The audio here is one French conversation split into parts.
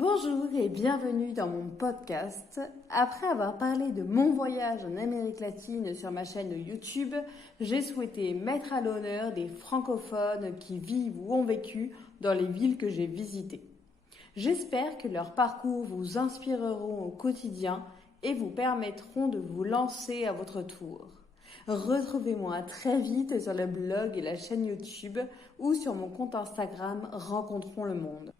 Bonjour et bienvenue dans mon podcast. Après avoir parlé de mon voyage en Amérique latine sur ma chaîne YouTube, j'ai souhaité mettre à l'honneur des francophones qui vivent ou ont vécu dans les villes que j'ai visitées. J'espère que leurs parcours vous inspireront au quotidien et vous permettront de vous lancer à votre tour. Retrouvez-moi très vite sur le blog et la chaîne YouTube ou sur mon compte Instagram Rencontrons le monde.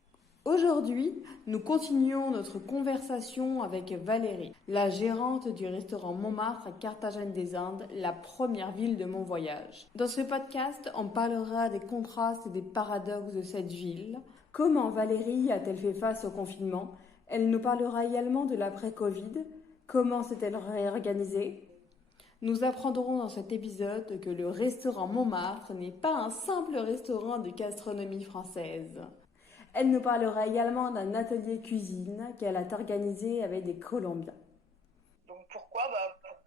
Aujourd'hui, nous continuons notre conversation avec Valérie, la gérante du restaurant Montmartre à Carthagène des Indes, la première ville de mon voyage. Dans ce podcast, on parlera des contrastes et des paradoxes de cette ville. Comment Valérie a-t-elle fait face au confinement? Elle nous parlera également de l'après-Covid. Comment s'est-elle réorganisée? Nous apprendrons dans cet épisode que le restaurant Montmartre n'est pas un simple restaurant de gastronomie française. Elle nous parlera également d'un atelier cuisine qu'elle a organisé avec des Colombiens. Donc pourquoi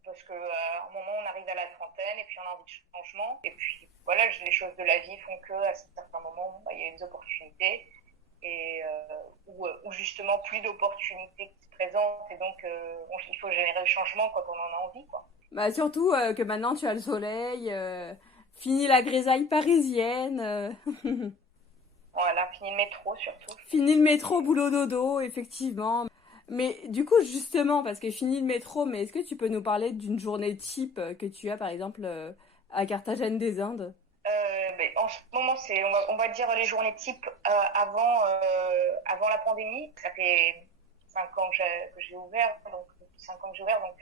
parce qu'à un moment on arrive à la trentaine et puis on a envie de changement. Et puis voilà, les choses de la vie font qu'à certains moments, il y a des opportunités et ou justement plus d'opportunités qui se présentent. Et donc il faut générer le changement quand on en a envie, quoi. Surtout que maintenant tu as le soleil, fini la grisaille parisienne. Voilà, fini le métro surtout. Fini le métro, boulot dodo, effectivement. Mais du coup, justement, parce que fini le métro, mais est-ce que tu peux nous parler d'une journée type que tu as, par exemple, à Carthagene des Indes? En ce moment, on va dire les journées type avant la pandémie. Ça fait 5 ans que j'ai ouvert, donc 5 ans que j'ai ouvert, donc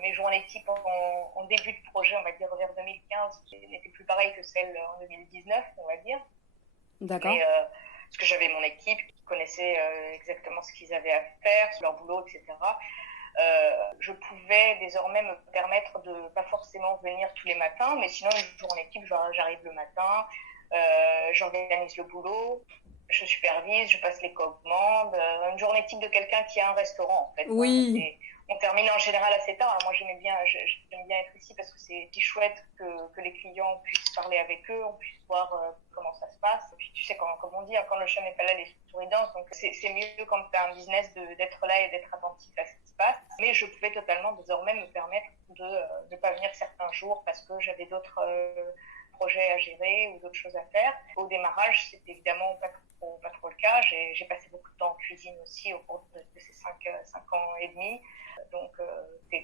mes journées type en début de projet, on va dire vers 2015, n'étaient plus pareilles que celles en 2019, on va dire. D'accord. Mais parce que j'avais mon équipe qui connaissait exactement ce qu'ils avaient à faire, leur boulot, etc. Je pouvais désormais me permettre de pas forcément venir tous les matins, mais sinon une journée type, j'arrive le matin, j'organise le boulot, je supervise, je passe les commandes, une journée type de quelqu'un qui a un restaurant en fait. Oui. On termine en général assez tard. Alors moi j'aime bien être ici parce que c'est si chouette que les clients puissent parler avec eux, on puisse voir comment ça se passe. Et puis tu sais, comme on dit, quand le chat n'est pas là, les souris dansent. Donc c'est mieux quand tu as un business d'être là et d'être attentif à ce qui se passe. Mais je pouvais totalement désormais me permettre de pas venir certains jours parce que j'avais d'autres projets à gérer ou d'autres choses à faire. Au démarrage, c'était évidemment pas trop le cas. J'ai passé beaucoup de temps en cuisine aussi au cours de ces 5 ans et demi. Donc,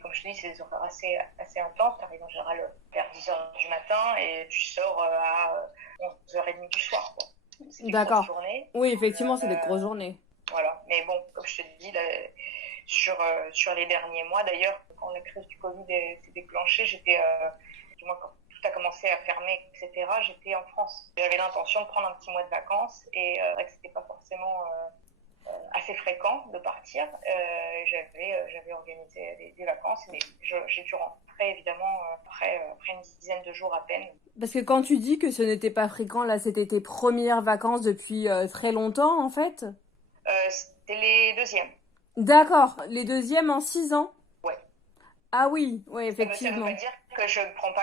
comme je te dis, c'est des horaires assez intenses. Tu arrives en général vers 10h du matin et tu sors à 11h30 du soir, quoi. C'est des grosses journées. Oui, effectivement, c'est des grosses journées. Voilà. Mais bon, comme je te dis, là, sur les derniers mois, d'ailleurs, quand la crise du Covid s'est déclenchée, j'étais, du moins quand tout a commencé à fermer, etc., j'étais en France. J'avais l'intention de prendre un petit mois de vacances et que c'était pas forcément assez fréquent de partir. J'avais organisé des vacances, mais j'ai dû rentrer évidemment après une dizaine de jours à peine. Parce que quand tu dis que ce n'était pas fréquent, là, c'était tes premières vacances depuis très longtemps, en fait? C'était les deuxièmes. D'accord, les deuxièmes en 6 ans? Ouais. Ah oui, effectivement. Ça veut pas dire que je ne prends pas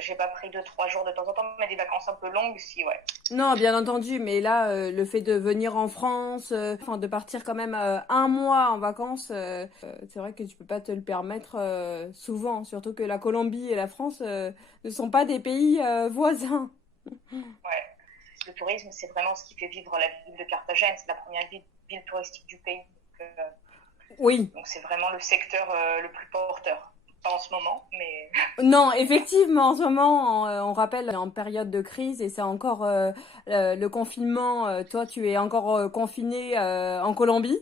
j'ai pas pris 2-3 jours de temps en temps, mais des vacances un peu longues, si, ouais. Non, bien entendu, mais là, le fait de venir en France, de partir quand même un mois en vacances, c'est vrai que tu peux pas te le permettre souvent, surtout que la Colombie et la France ne sont pas des pays voisins. Ouais. Le tourisme, c'est vraiment ce qui fait vivre la ville de Carthagène. C'est la première ville touristique du pays. Oui. Donc c'est vraiment le secteur le plus porteur. Pas en ce moment, mais... Non, effectivement, en ce moment, on rappelle, en période de crise, et c'est encore le confinement. Toi, tu es encore confiné en Colombie?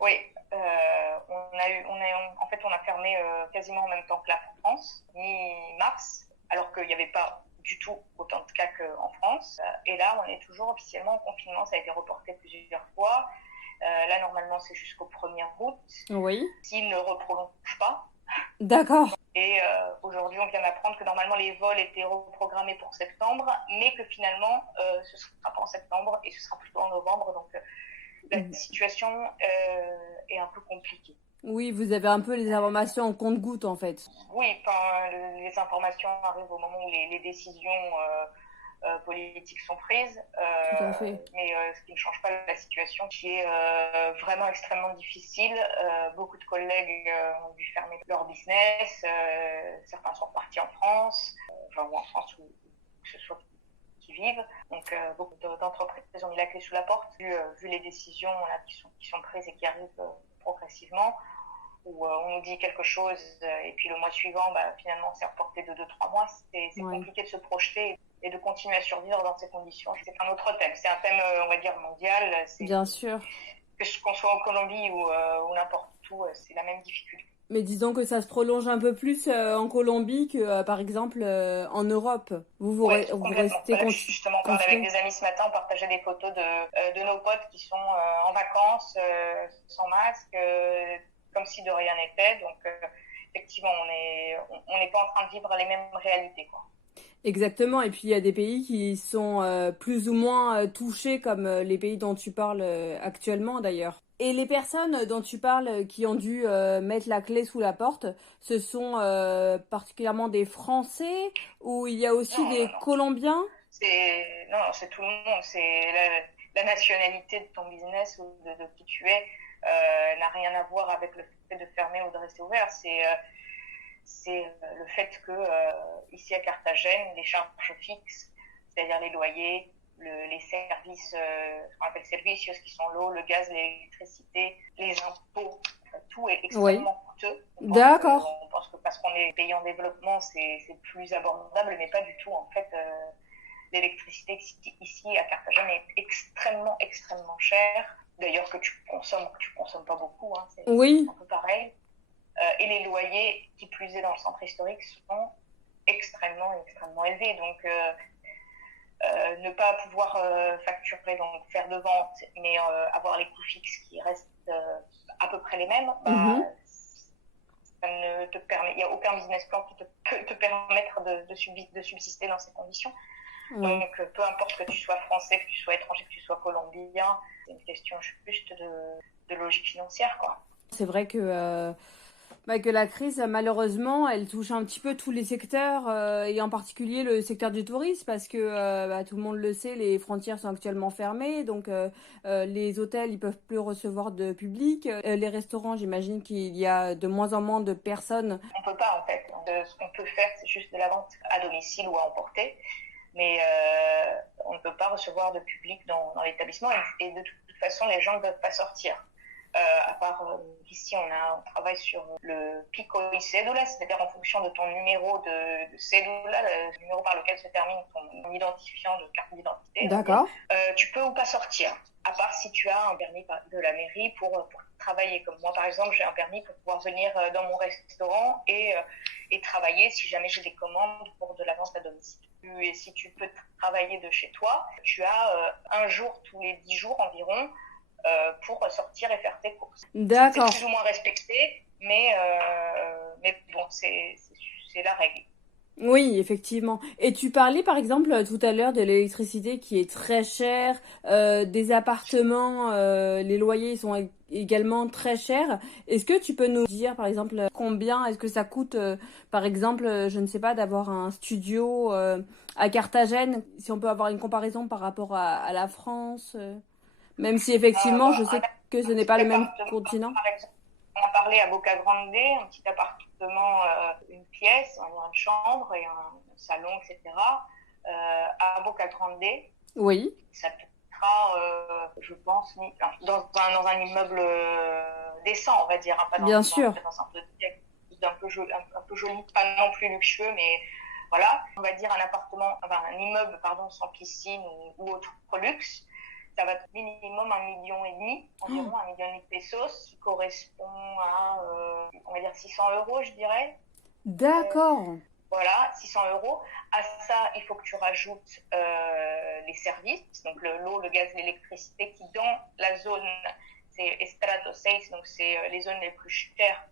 Oui, en fait, on a fermé quasiment en même temps que la France, mi-mars, alors qu'il n'y avait pas du tout autant de cas qu'en France. Et là, on est toujours officiellement en confinement. Ça a été reporté plusieurs fois. Là, normalement, c'est jusqu'au 1er août. Oui. S'il ne reprolonge pas. D'accord. Et aujourd'hui, on vient d'apprendre que normalement, les vols étaient reprogrammés pour septembre, mais que finalement, ce ne sera pas en septembre et ce sera plutôt en novembre. Donc, la situation est un peu compliquée. Oui, vous avez un peu les informations en compte-gouttes, en fait. Oui, les informations arrivent au moment où les décisions politiques sont prises, Tout à fait. mais ce qui ne change pas la situation qui est vraiment extrêmement difficile. Beaucoup de collègues ont dû fermer leur business, certains sont repartis en France, ou en France ou que ce soit qui vivent. Donc beaucoup d'entreprises ont mis la clé sous la porte, vu les décisions là, qui sont prises et qui arrivent progressivement, où on nous dit quelque chose et puis le mois suivant, finalement, c'est reporté de 2-3 mois. C'est compliqué de se projeter et de continuer à survivre dans ces conditions. C'est un autre thème. C'est un thème, on va dire, mondial. Bien sûr. Qu'on soit en Colombie ou n'importe où, c'est la même difficulté. Mais disons que ça se prolonge un peu plus en Colombie que, par exemple, en Europe. Vous restez justement, on parlait avec des amis ce matin, on partageait des photos de nos potes qui sont en vacances, sans masque, comme si de rien n'était. Donc, effectivement, on n'est pas en train de vivre les mêmes réalités, quoi. Exactement, et puis il y a des pays qui sont plus ou moins touchés, comme les pays dont tu parles actuellement d'ailleurs. Et les personnes dont tu parles qui ont dû mettre la clé sous la porte, ce sont particulièrement des Français ou il y a aussi des Colombiens? Non, c'est tout le monde. C'est la nationalité de ton business ou de qui tu es n'a rien à voir avec le fait de fermer ou de rester ouvert. C'est le fait que ici à Carthagène, les charges fixes, c'est-à-dire les loyers, les services, ce qu'on appelle servicios, qui sont l'eau, le gaz, l'électricité, les impôts, tout est extrêmement coûteux. D'accord. On pense que parce qu'on est pays en développement, c'est plus abordable, mais pas du tout. En fait, l'électricité ici à Carthagène est extrêmement, extrêmement chère. D'ailleurs, que tu consommes pas beaucoup, hein, c'est un peu pareil. Et les loyers, qui plus est dans le centre historique, sont extrêmement, extrêmement élevés. Donc, ne pas pouvoir facturer, donc faire de vente, mais avoir les coûts fixes qui restent à peu près les mêmes, ça ne te permet, il n'y a aucun business plan qui peut te permettre de subsister dans ces conditions. Donc, peu importe que tu sois français, que tu sois étranger, que tu sois colombien, c'est une question juste de logique financière, quoi. C'est vrai que la crise, malheureusement, elle touche un petit peu tous les secteurs, et en particulier le secteur du tourisme, parce que tout le monde le sait, les frontières sont actuellement fermées, donc les hôtels, ils peuvent plus recevoir de public. Les restaurants, j'imagine qu'il y a de moins en moins de personnes. On peut pas, en fait. Ce qu'on peut faire, c'est juste de la vente à domicile ou à emporter, mais on ne peut pas recevoir de public dans l'établissement, et de toute façon, les gens ne peuvent pas sortir. À part ici, on travaille sur le pico y cédula, c'est-à-dire en fonction de ton numéro de cédula, le numéro par lequel se termine ton identifiant de carte d'identité. D'accord. Tu peux ou pas sortir, à part si tu as un permis de la mairie pour travailler. Comme moi, par exemple, j'ai un permis pour pouvoir venir dans mon restaurant et travailler si jamais j'ai des commandes pour de la vente à domicile. Et si tu peux travailler de chez toi, tu as un jour tous les 10 jours environ pour sortir et faire tes courses. D'accord. C'est plus ou moins respecté, mais bon, c'est la règle. Oui, effectivement. Et tu parlais par exemple tout à l'heure de l'électricité qui est très chère, des appartements, les loyers sont également très chers. Est-ce que tu peux nous dire par exemple combien est-ce que ça coûte, par exemple, je ne sais pas, d'avoir un studio à Carthagène, si on peut avoir une comparaison par rapport à la France, même si effectivement je sais que ce n'est pas le même continent. Par exemple, on a parlé à Boca Grande, un petit appartement, une pièce, une chambre et un salon, etc. À Boca Grande, oui. Ça te coûtera, je pense, dans un immeuble décent, on va dire, hein, pas Bien sûr. Dans un peu joli, pas non plus luxueux, mais voilà, on va dire un immeuble, sans piscine ou autre luxe. Ça va être minimum 1,5 million, environ 1,5 million de pesos, qui correspond à, on va dire 600 €, je dirais. D'accord. Voilà, 600 €. À ça, il faut que tu rajoutes les services, donc l'eau, le gaz, l'électricité, qui dans la zone, c'est Estrato 6, donc c'est les zones les plus chères,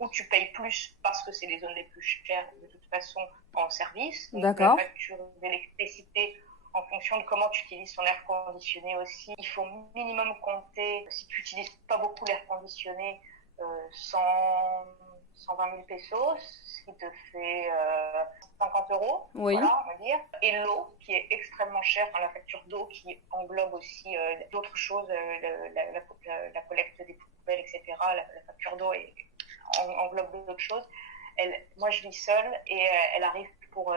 où tu payes plus parce que c'est les zones les plus chères de toute façon en service. Donc, d'accord. La facture d'électricité, en fonction de comment tu utilises ton air conditionné aussi. Il faut minimum compter, si tu n'utilises pas beaucoup l'air conditionné, 120 000 pesos, ce qui te fait 50 €. Oui. Voilà, on va dire, et l'eau qui est extrêmement chère, la facture d'eau qui englobe aussi d'autres choses, la collecte des poubelles, etc. La facture d'eau englobe d'autres choses. Moi, je vis seule et elle arrive pour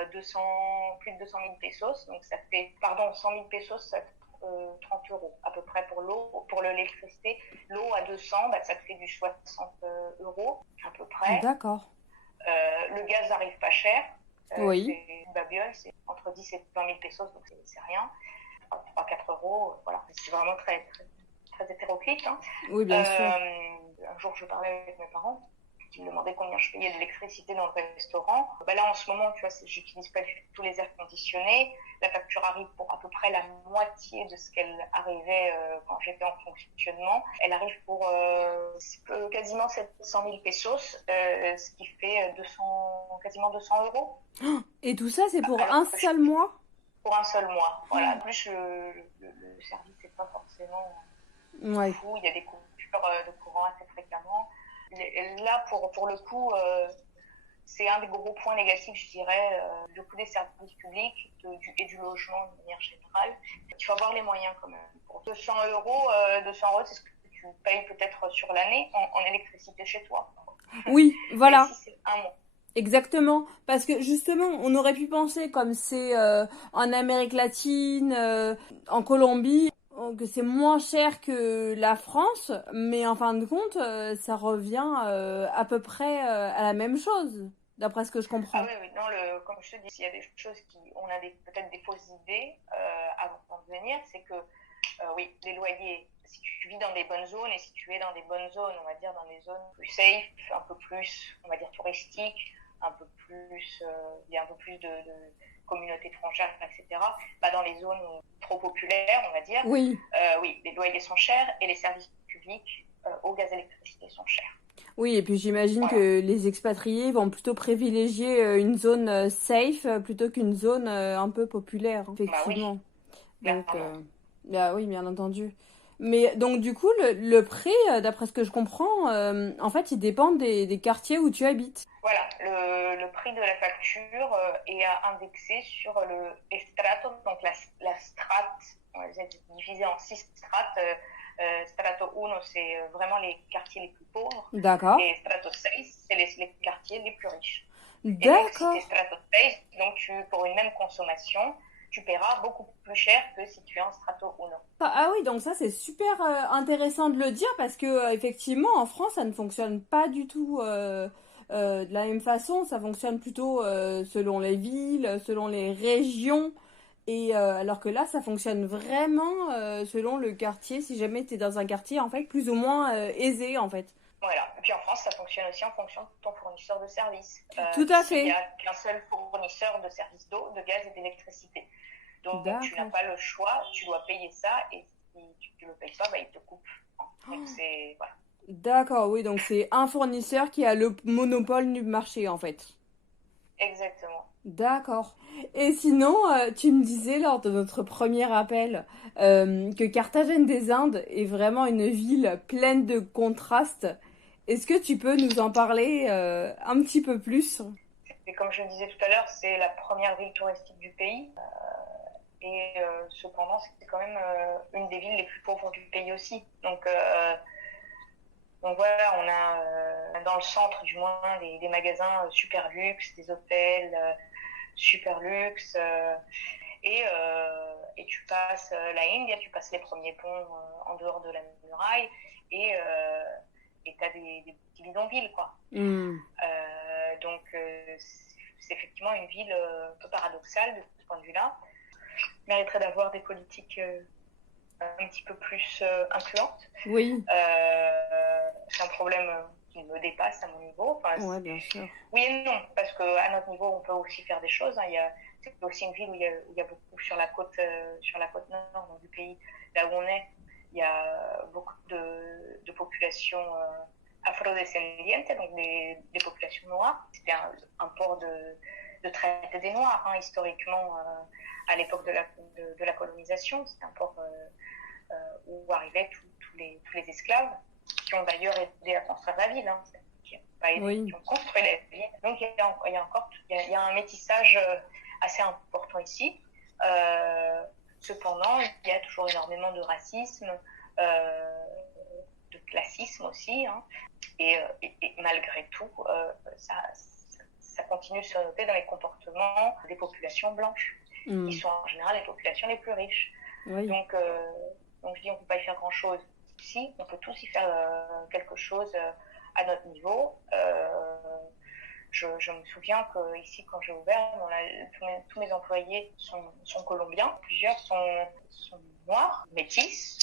plus de 200 000 pesos, donc ça fait, 100 000 pesos, ça fait 30 € à peu près pour l'eau. Pour l'électricité, l'eau à 200, ça te fait du 60 € à peu près. D'accord. Le gaz n'arrive pas cher. Oui. C'est une babiole, c'est entre 10 et 20 000 pesos, donc c'est rien. 3-4 €, voilà. C'est vraiment très, très, très hétéroclite. Hein. Oui, bien sûr. Un jour, je parlais avec mes parents qui me demandaient combien je payais d'électricité dans le restaurant. Là, en ce moment, tu vois, j'utilise pas du tout les airs conditionnés. La facture arrive pour à peu près la moitié de ce qu'elle arrivait quand j'étais en fonctionnement. Elle arrive pour quasiment 700 000 pesos, ce qui fait quasiment 200 €. Et tout ça, c'est pour un seul mois? Pour un seul mois, voilà. En plus, le service n'est pas forcément fou. Il y a des coupures de courant assez fréquemment. Là, pour le coup, c'est un des gros points négatifs, je dirais, du coup des services publics et du logement de manière générale. Il faut avoir les moyens quand même. Pour 200 €, c'est ce que tu payes peut-être sur l'année en électricité chez toi. Oui, voilà. Et si c'est un mois. Exactement, parce que justement, on aurait pu penser, comme c'est en Amérique latine, en Colombie, que c'est moins cher que la France, mais en fin de compte, ça revient à peu près à la même chose, d'après ce que je comprends. Ah oui, non, comme je te dis, s'il y a des choses on a peut-être des fausses idées avant de venir, c'est que oui, les loyers, si tu vis dans des bonnes zones et si tu es dans des bonnes zones, on va dire dans des zones plus safe, un peu plus, on va dire touristiques, un peu plus, il y a un peu plus de communautés étrangères, etc. Dans les zones trop populaires, on va dire, oui, les loyers sont chers et les services publics au gaz et électricité sont chers. Oui, et puis j'imagine que les expatriés vont plutôt privilégier une zone safe plutôt qu'une zone un peu populaire, effectivement. Oui, Donc, oui, bien entendu. Mais donc du coup, le prix, d'après ce que je comprends, en fait, il dépend des quartiers où tu habites. Voilà, le prix de la facture est indexé sur le estrato, donc la strate, on va dire divisé en 6 strates. Strato 1, c'est vraiment les quartiers les plus pauvres. D'accord. Et strato 6, c'est les quartiers les plus riches. D'accord. Et donc, si tu es strato 6, donc pour une même consommation, tu paieras beaucoup plus cher que si tu es en strato 1. Ah oui, donc ça c'est super intéressant de le dire parce que effectivement en France ça ne fonctionne pas du tout de la même façon, ça fonctionne plutôt selon les villes, selon les régions. Et alors que là, ça fonctionne vraiment selon le quartier, si jamais tu es dans un quartier en fait plus ou moins aisé en fait. Voilà. Et puis en France, ça fonctionne aussi en fonction de ton fournisseur de service. Tout à fait. Il n'y a qu'un seul fournisseur de services d'eau, de gaz et d'électricité. Donc tu n'as pas le choix, tu dois payer ça et si tu ne le payes pas, il te coupe. Donc c'est voilà. D'accord, oui, donc c'est un fournisseur qui a le monopole du marché en fait. Exactement. D'accord. Et sinon, tu me disais lors de notre premier appel que Carthagène des Indes est vraiment une ville pleine de contrastes. Est-ce que tu peux nous en parler un petit peu plus? Et comme je le disais tout à l'heure, c'est la première ville touristique du pays. Et cependant, c'est quand même une des villes les plus pauvres du pays aussi. Donc voilà, on a dans le centre du moins des magasins super luxe, des hôtels super luxe. Et tu passes la India, tu passes les premiers ponts en dehors de la muraille et t'as des petits bidonvilles, quoi. Donc c'est effectivement une ville un peu paradoxale de ce point de vue-là. Mériterait d'avoir des politiques un petit peu plus incluantes. Oui. C'est un problème qui me dépasse à mon niveau. Ouais, bien sûr. Oui et non, parce qu'à notre niveau, on peut aussi faire des choses. C'est aussi une ville où il y a beaucoup sur la côte nord du pays, là où on est, il y a beaucoup de populations afrodescendientes, donc des populations noires. C'était un port de traite des Noirs, historiquement, à l'époque de la colonisation. C'était un port où arrivaient tous les esclaves, qui ont d'ailleurs aidé à construire la ville, qui ont construit la ville. Donc il y a un métissage assez important important ici. Cependant, il y a toujours énormément de racisme, de classisme aussi, hein, et malgré tout, ça continue de se noter dans les comportements des populations blanches, qui sont en général les populations les plus riches. Oui. Donc je dis on ne peut pas y faire grand-chose. Si, on peut tous y faire quelque chose à notre niveau. Je me souviens qu'ici, quand j'ai ouvert, tous mes employés sont colombiens. Plusieurs sont noirs, métis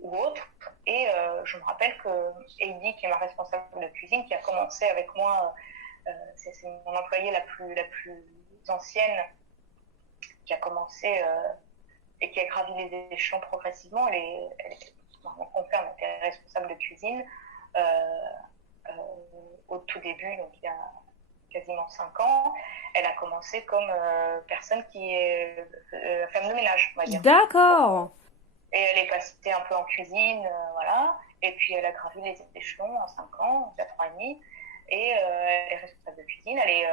ou autres. Et je me rappelle que Heidi, qui est ma responsable de cuisine, qui a commencé avec moi, c'est mon employée la plus ancienne, qui a commencé et qui a gravi les échelons progressivement. On confirme, elle était responsable de cuisine au tout début, donc il y a quasiment 5 ans. Elle a commencé comme personne qui est femme de ménage, on va dire. D'accord. Et elle est passée un peu en cuisine, voilà. Et puis elle a gravi les échelons en 5 ans, 4 ans et demi. Et elle est responsable de cuisine. Elle est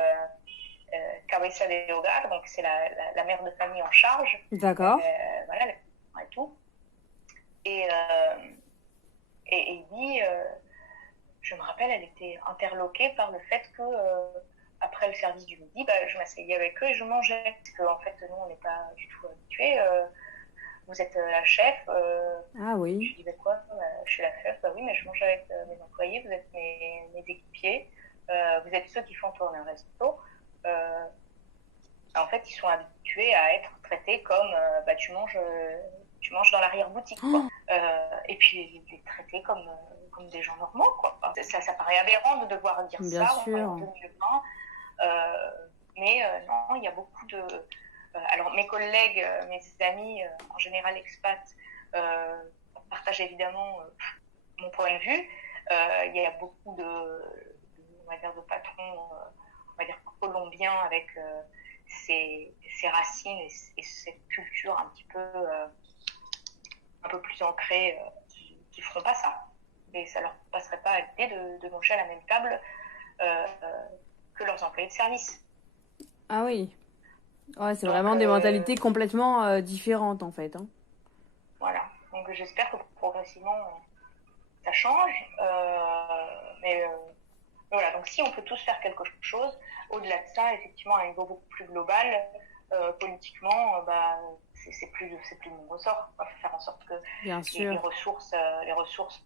cabeza de hogar, donc c'est la mère de famille en charge. D'accord. Voilà, et tout. Et Heidi, je me rappelle, elle était interloquée par le fait que après le service du midi, je m'asseyais avec eux et je mangeais. Parce qu'en fait, nous, on n'est pas du tout habitués. Vous êtes la chef. Ah oui. Je dis, quoi je suis la chef. Oui, mais je mange avec mes employés. Vous êtes mes équipiers. Vous êtes ceux qui font tourner un resto. En fait, ils sont habitués à être traités comme tu manges dans l'arrière-boutique. Quoi. Et puis, les traiter comme des gens normaux. Quoi. Ça paraît aberrant de devoir dire Bien ça sûr. en 2020. Mais non, il y a beaucoup de... alors, mes collègues, mes amis, en général expats, partagent évidemment mon point de vue. Il y a beaucoup on va dire, de patrons, on va dire, colombiens avec ces racines et cette culture un peu plus ancrée qui feront pas ça. Et ça leur passerait pas à l'idée de manger à la même table que leurs employés de service. Ah oui. Ouais, c'est vraiment des mentalités complètement différentes en fait. Hein. Voilà. Donc j'espère que progressivement ça change. Mais voilà. Donc si on peut tous faire quelque chose, au-delà de ça, effectivement, à un niveau beaucoup plus global, politiquement, c'est plus de mon ressort. Il faut faire en sorte que les ressources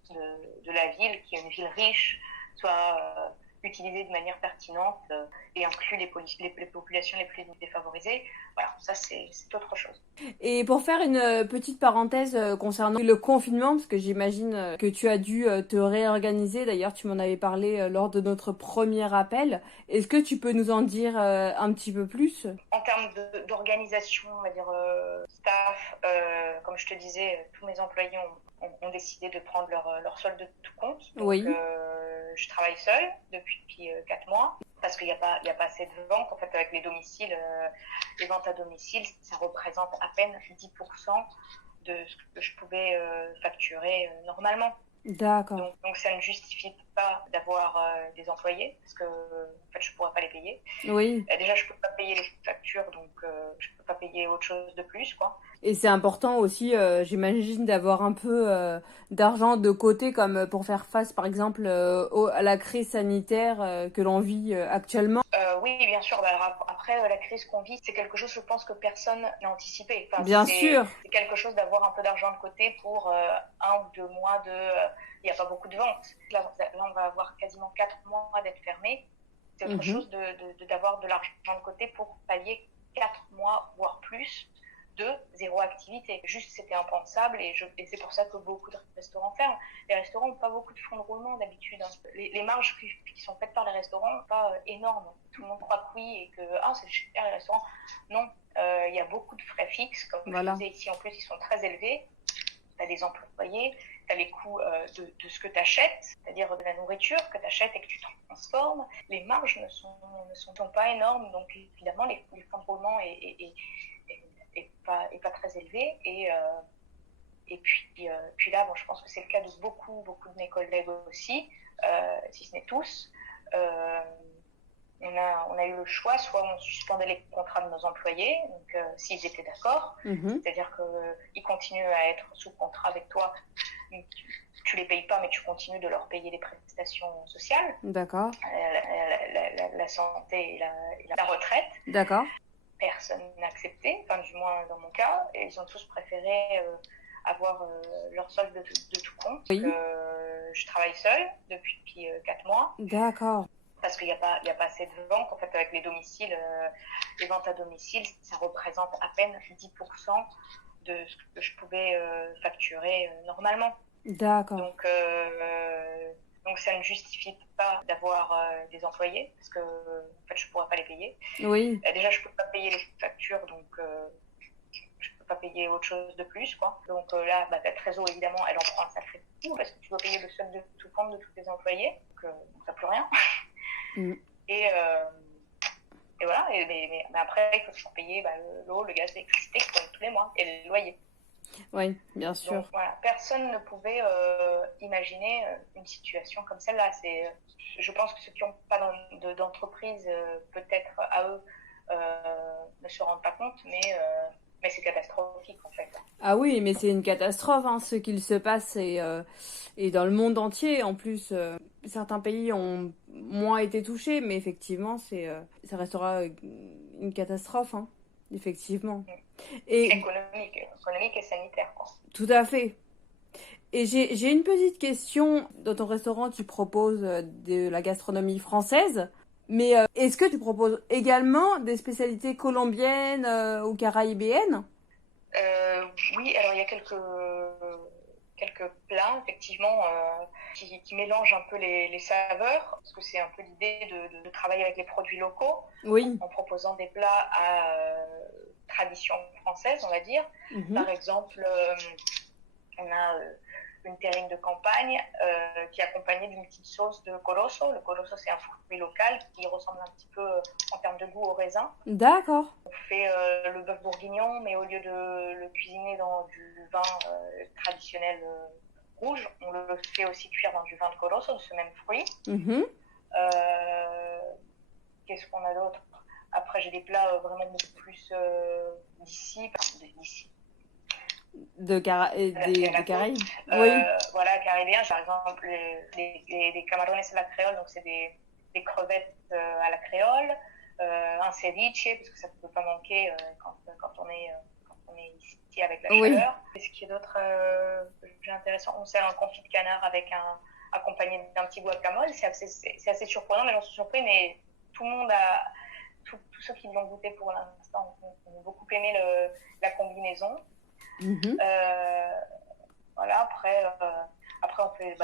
de la ville, qui est une ville riche, soient utilisées de manière pertinente et incluent les populations les plus défavorisées. Voilà, ça c'est autre chose. Et pour faire une petite parenthèse concernant le confinement, parce que j'imagine que tu as dû te réorganiser, d'ailleurs tu m'en avais parlé lors de notre premier appel, est-ce que tu peux nous en dire un petit peu plus ? En termes d'organisation, on va dire staff, comme je te disais, tous mes employés ont décidé de prendre leur solde de tout compte. Donc, oui. Je travaille seule depuis 4 mois parce qu'il n'y a pas assez de ventes. En fait, avec les domiciles, les ventes à domicile, ça représente à peine 10% de ce que je pouvais facturer normalement. D'accord. Donc ça ne justifie pas d'avoir des employés parce que en fait je pourrais pas les payer. Oui. Déjà je peux pas payer les factures, donc je peux pas payer autre chose de plus, quoi. Et c'est important aussi, j'imagine, d'avoir un peu d'argent de côté comme pour faire face par exemple à la crise sanitaire que l'on vit actuellement. Oui, bien sûr. Alors, après, la crise qu'on vit, c'est quelque chose, je pense, que personne n'a anticipé. Enfin, bien sûr. C'est quelque chose d'avoir un peu d'argent de côté pour 1 ou 2 mois il n'y a pas beaucoup de ventes. Là, on va avoir quasiment 4 mois d'être fermé. C'est autre chose d'avoir de l'argent de côté pour pallier 4 mois, voire plus, de zéro activité. Juste, c'était impensable et c'est pour ça que beaucoup de restaurants ferment. Les restaurants n'ont pas beaucoup de fonds de roulement d'habitude. Hein. Les marges qui sont faites par les restaurants ne sont pas énormes. Tout le monde croit que oui et que c'est cher les restaurants. Non, il y a beaucoup de frais fixes. Comme je disais ici, en plus, ils sont très élevés. Tu as des employés, tu as les coûts de ce que tu achètes, c'est-à-dire de la nourriture que tu achètes et que tu transformes. Les marges ne sont pas énormes, donc évidemment, les fonds de roulement est pas très élevé. Et puis là, je pense que c'est le cas de beaucoup de mes collègues aussi, si ce n'est tous. on a eu le choix, soit on suspendait les contrats de nos employés, donc s'ils étaient d'accord, c'est-à-dire qu'ils continuent à être sous contrat avec toi, tu les payes pas, mais tu continues de leur payer les prestations sociales, D'accord. la santé et la retraite. D'accord. Personne n'a accepté, enfin du moins dans mon cas, et ils ont tous préféré avoir leur solde de tout compte. Oui. Je travaille seule depuis 4 mois. D'accord. Parce qu'il n'y a pas assez de ventes. En fait, avec les domiciles, les ventes à domicile, ça représente à peine 10% de ce que je pouvais facturer normalement. D'accord. Donc ça ne justifie pas d'avoir des employés, parce que en fait, je ne pourrais pas les payer. Oui. Déjà, je ne peux pas payer les factures, donc je ne peux pas payer autre chose de plus, quoi. Donc là, ta trésor, évidemment, elle en prend un sacré coup, parce que tu dois payer le solde de tout compte de tous tes employés, donc ça ne plus rien. Et voilà, mais après, il faut toujours payer l'eau, le gaz, l'électricité tous les mois, et le loyer. Oui, bien sûr. Donc, voilà, personne ne pouvait imaginer une situation comme celle-là. Je pense que ceux qui n'ont pas d'entreprise, peut-être à eux, ne se rendent pas compte, mais c'est catastrophique en fait. Ah oui, mais c'est une catastrophe, ce qu'il se passe et dans le monde entier. En plus, certains pays ont moins été touchés, mais effectivement, ça restera une catastrophe, effectivement. Et économique et sanitaire, quoi. Tout à fait. Et j'ai une petite question. Dans ton restaurant, tu proposes de la gastronomie française, mais est-ce que tu proposes également des spécialités colombiennes ou caraïbéennes? Oui, alors il y a quelques plats, effectivement, qui mélangent un peu les saveurs, parce que c'est un peu l'idée de travailler avec les produits locaux, oui. en proposant des plats à tradition française, on va dire. Par exemple, on a une terrine de campagne qui est accompagnée d'une petite sauce de corozo. Le corozo, c'est un fruit local qui ressemble un petit peu en termes de goût au raisin. D'accord. On fait le bœuf bourguignon, mais au lieu de le cuisiner dans du vin traditionnel rouge, on le fait aussi cuire dans du vin de corozo, de ce même fruit. Qu'est-ce qu'on a d'autre? Après, j'ai des plats vraiment beaucoup plus d'ici. Des Caraïbes. Oui. Voilà, caribéens, par exemple, les camarones à la créole, donc c'est des crevettes à la créole, un ceviche, parce que ça ne peut pas manquer quand on est ici avec la chaleur. Qu'est-ce qu'il y a d'autre intéressant? On sert un confit de canard accompagné d'un petit guacamole. C'est assez surprenant, mais j'en suis surpris, mais tout le monde tous ceux qui l'ont goûté pour l'instant ont beaucoup aimé la combinaison. Voilà, après on fait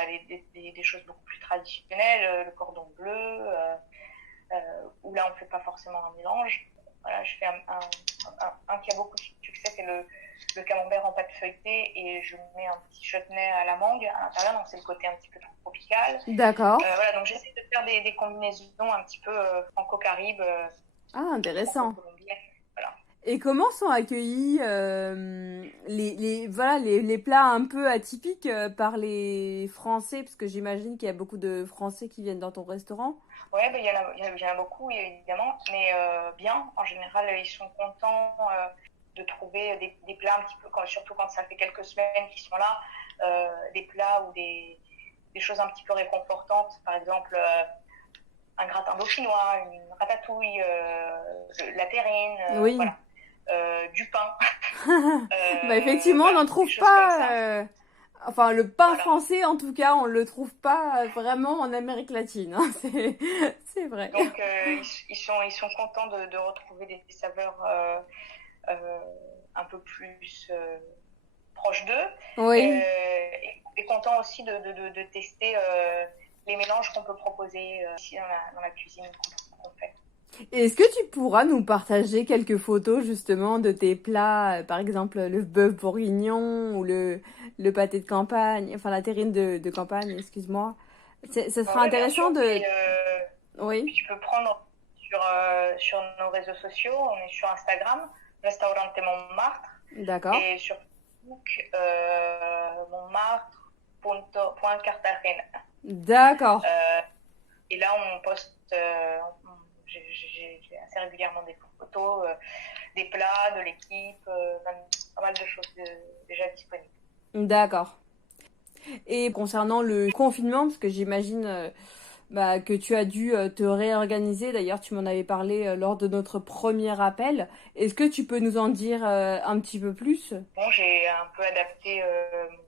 des choses beaucoup plus traditionnelles, le cordon bleu, où là on fait pas forcément un mélange. Voilà, je fais un qui a beaucoup de succès, c'est le camembert en pâte feuilletée, et je mets un petit chutney à la mangue à l'intérieur, donc c'est le côté un petit peu tropical. D'accord. Voilà, donc j'essaie de faire des combinaisons un petit peu franco-caribe. Intéressant. Voilà. Et comment sont accueillis les plats un peu atypiques par les Français? Parce que j'imagine qu'il y a beaucoup de Français qui viennent dans ton restaurant. Oui, il y en a beaucoup, évidemment, mais bien. En général, ils sont contents de trouver des plats un petit peu, surtout quand ça fait quelques semaines qu'ils sont là, des plats ou des choses un petit peu réconfortantes. Par exemple, un gratin dauphinois, une ratatouille, la terrine, voilà. Du pain. Effectivement, on n'en trouve pas. Enfin, le pain français, en tout cas, on le trouve pas vraiment en Amérique latine. C'est vrai. Donc, ils sont contents de retrouver des saveurs un peu plus proches d'eux. Oui. Et contents aussi de tester les mélanges qu'on peut proposer ici dans la cuisine qu'on fait. Est-ce que tu pourras nous partager quelques photos justement de tes plats, par exemple le bœuf bourguignon ou le pâté de campagne, enfin la terrine de campagne, excuse-moi. Ce sera intéressant de... Oui. Tu peux prendre sur nos réseaux sociaux, on est sur Instagram, Restaurante Montmartre. D'accord. Et sur Facebook, Montmartre.cartagena. D'accord. Et là, on poste J'ai assez régulièrement des photos, des plats, de l'équipe, même pas mal de choses déjà disponibles. D'accord. Et concernant le confinement, parce que j'imagine que tu as dû te réorganiser, d'ailleurs tu m'en avais parlé lors de notre premier appel, est-ce que tu peux nous en dire un petit peu plus? Bon, j'ai un peu adapté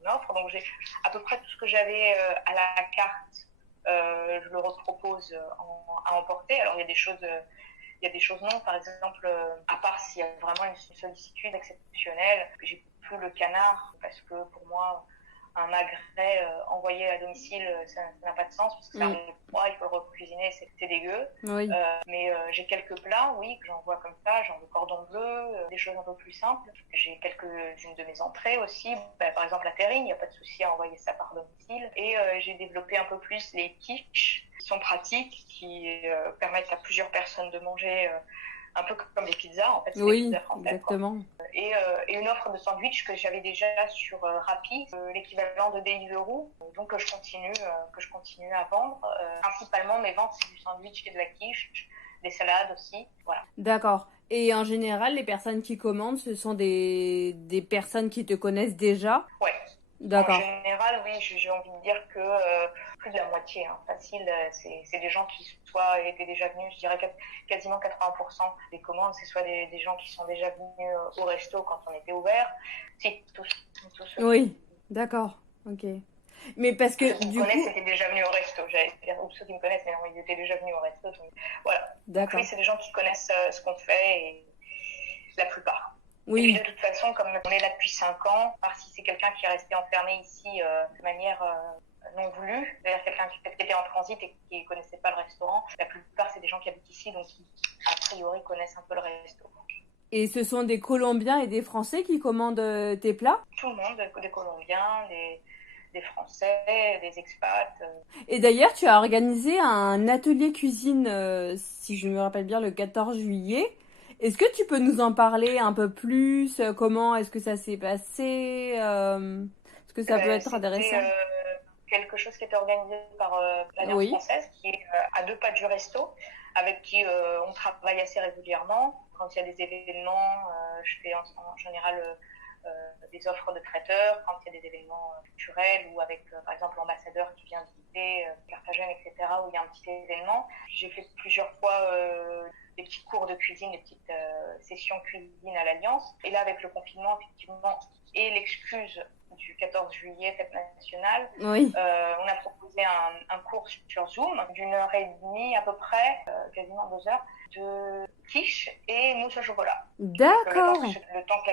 mon offre, donc j'ai à peu près tout ce que j'avais à la carte, je le repropose à emporter. Alors il y a des choses... il y a des choses non, par exemple, à part s'il y a vraiment une sollicitude exceptionnelle, j'ai plus le canard parce que pour moi, un magret envoyé à domicile, ça n'a pas de sens parce que ça remonte froid, il faut le recuisiner, c'est dégueu. Oui. Mais j'ai quelques plats, oui, que j'envoie comme ça, genre le cordon bleu, des choses un peu plus simples. J'ai quelques-unes de mes entrées aussi, par exemple la terrine, il n'y a pas de souci à envoyer ça par domicile. Et j'ai développé un peu plus les quiches qui sont pratiques, qui permettent à plusieurs personnes de manger un peu comme des pizzas, en fait, c'est Oui, des pizzas françaises, exactement. Et une offre de sandwich que j'avais déjà sur Rappi, l'équivalent de Deliveroo, donc que je continue à vendre. Principalement, mes ventes, c'est du sandwich et de la quiche, des salades aussi, voilà. D'accord. Et en général, les personnes qui commandent, ce sont des personnes qui te connaissent déjà? Ouais. D'accord. En général, oui, j'ai envie de dire que plus de la moitié, facile, c'est des gens qui soit étaient déjà venus, je dirais quasiment 80% des commandes, c'est soit des gens qui sont déjà venus au resto quand on était ouvert, si, tous Oui, d'accord, ok. Mais parce que ceux qui me connaissent étaient déjà venus au resto, j'allais dire, ou ceux qui me connaissent, mais non, ils étaient déjà venus au resto, donc voilà. Donc oui, c'est des gens qui connaissent ce qu'on fait, et la plupart. Oui. Et puis de toute façon, comme on est là depuis 5 ans, à part si c'est quelqu'un qui est resté enfermé ici de manière non voulue, c'est-à-dire quelqu'un qui était en transit et qui ne connaissait pas le restaurant, la plupart c'est des gens qui habitent ici, donc qui a priori connaissent un peu le resto. Et ce sont des Colombiens et des Français qui commandent tes plats? Tout le monde, des Colombiens, des Français, des expats. Et d'ailleurs, tu as organisé un atelier cuisine, si je me rappelle bien, le 14 juillet. Est-ce que tu peux nous en parler un peu plus? Comment est-ce que ça s'est passé? Est-ce que ça peut être intéressant? Quelque chose qui était organisé par l'Alliance française, qui est à 2 pas du resto, avec qui on travaille assez régulièrement. Quand il y a des événements, je fais en général des offres de traiteurs, quand il y a des événements culturels ou avec par exemple l'ambassadeur qui vient visiter Carthagène, etc., où il y a un petit événement. J'ai fait plusieurs fois des petits cours de cuisine, des petites sessions cuisine à l'Alliance. Et là, avec le confinement, effectivement, et l'excuse du 14 juillet, fête nationale, on a proposé un cours sur Zoom d'1h30 à peu près, quasiment 2 heures, de quiche et mousse au chocolat. D'accord. Le temps que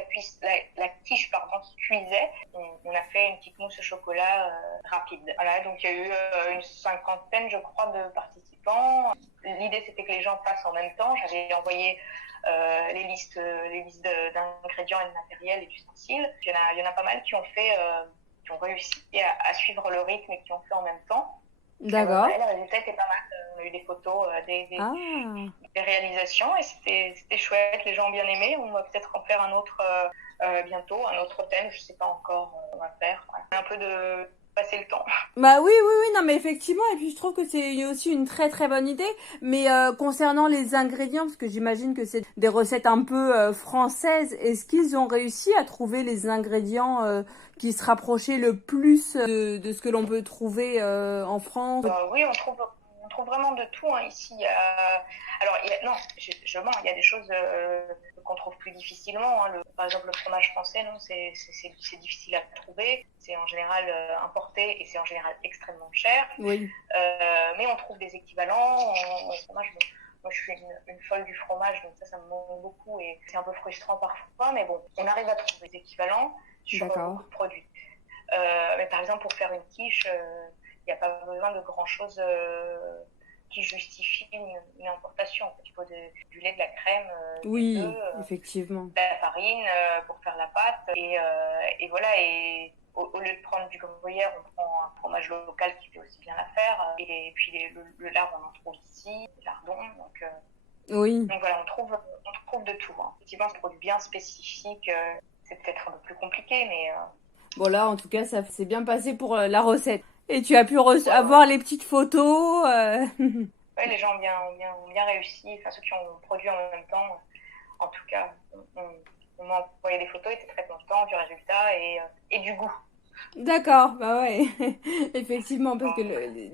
la quiche cuisait, on a fait une petite mousse au chocolat rapide. Voilà, donc il y a eu une 50aine, je crois, de participants. L'idée, c'était que les gens passent en même temps. J'avais envoyé les listes d'ingrédients et de matériel et d'ustensiles. Il y en a pas mal qui ont réussi à suivre le rythme et qui ont fait en même temps. D'accord. Le résultat était pas mal. On a eu des photos, des réalisations et c'était chouette. Les gens ont bien aimé. On va peut-être en faire un autre bientôt, un autre thème. Je sais pas encore. On va faire un peu de passer le temps. Bah oui, non mais effectivement, et puis je trouve que c'est aussi une très très bonne idée, mais concernant les ingrédients, parce que j'imagine que c'est des recettes un peu françaises, est-ce qu'ils ont réussi à trouver les ingrédients qui se rapprochaient le plus de ce que l'on peut trouver en France? Oui, on trouve vraiment de tout ici. Alors, il y a des choses qu'on trouve plus difficilement. Par exemple, le fromage français, non, c'est difficile à trouver. C'est en général importé et c'est en général extrêmement cher. Oui. Mais on trouve des équivalents. Moi, je suis une folle du fromage, donc ça me manque beaucoup et c'est un peu frustrant parfois. Mais bon, on arrive à trouver des équivalents sur beaucoup de produits. Mais par exemple, pour faire une quiche, il n'y a pas besoin de grand-chose qui justifie une importation. En fait, il faut du lait, de la crème, oui, du œuf, effectivement, de la farine pour faire la pâte. Et voilà, et au lieu de prendre du gruyère, on prend un fromage local qui fait aussi bien l'affaire. Et puis le lard, on en trouve ici, le lardon. Donc voilà, on trouve de tout. Effectivement, c'est un produit bien spécifique. C'est peut-être un peu plus compliqué, mais... Bon là, en tout cas, ça s'est bien passé pour la recette. Et tu as pu avoir les petites photos. Ouais, les gens ont bien réussi, enfin ceux qui ont produit en même temps, en tout cas, on m'a envoyé des photos, ils étaient très contents du résultat et du goût. D'accord, bah ouais, effectivement, parce que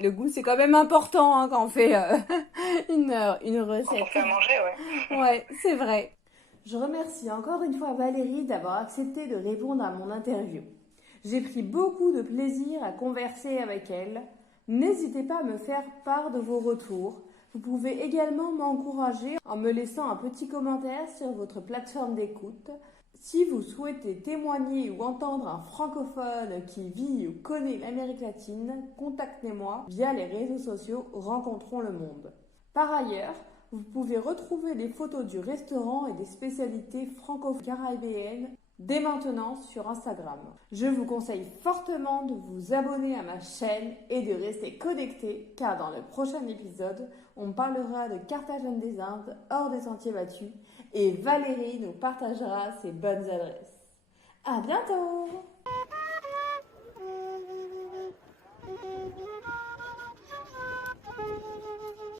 le goût c'est quand même important hein, quand on fait une Quand on recette. fait à manger, ouais. Ouais, c'est vrai. Je remercie encore une fois Valérie d'avoir accepté de répondre à mon interview. J'ai pris beaucoup de plaisir à converser avec elle. N'hésitez pas à me faire part de vos retours. Vous pouvez également m'encourager en me laissant un petit commentaire sur votre plateforme d'écoute. Si vous souhaitez témoigner ou entendre un francophone qui vit ou connaît l'Amérique latine, contactez-moi via les réseaux sociaux Rencontrons le Monde. Par ailleurs, vous pouvez retrouver les photos du restaurant et des spécialités franco-caribéennes dès maintenant sur Instagram. Je vous conseille fortement de vous abonner à ma chaîne et de rester connecté car dans le prochain épisode, on parlera de Carthagène des Indes hors des sentiers battus et Valérie nous partagera ses bonnes adresses. À bientôt!